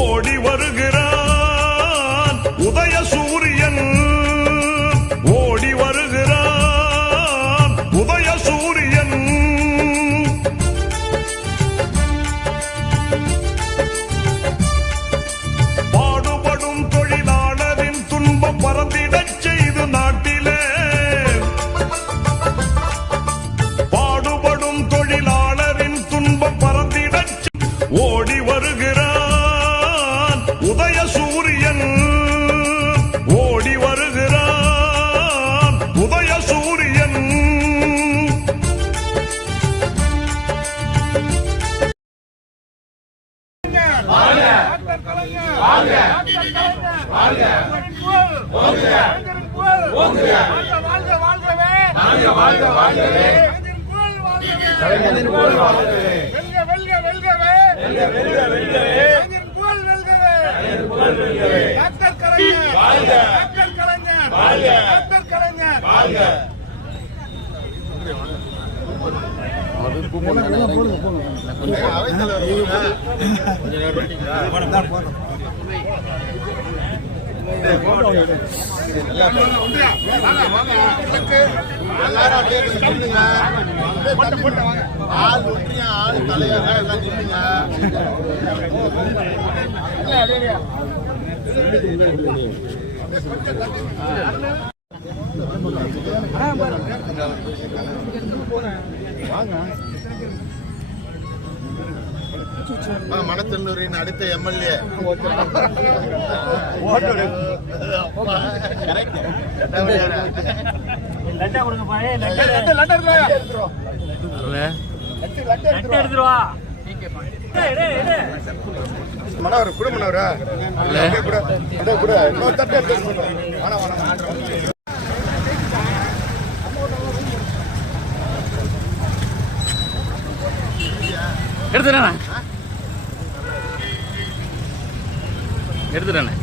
ஓடி வருகிற உதய சூரியன் கலைஞரின் புகழ் வாழ்கவே வெல்க வெல்க வெல்கவே வெல்க வெல்கவே டாக்டர் கலைஞர் வாழ்க டாக்டர் கலைஞர் வாழ்க ஆள் கலைஞர் ஆள் எல்லாரும் எல்லாம் கொஞ்சம் நில்லுங்க. அப்படியே தள்ளி நில்லுங்க. ஆள் ஒன்றியா, ஆள் தலைவர் எல்லாம் நில்லுங்க. ஆ, மணத்தல்லூரின் அடுத்த எம்எல்ஏ மனவர் குடும்பனவரா கூட இன்னொரு தட்டு எடுத்து. எடுத்துட்டேண்ணே எடுத்துட்டேண்ணே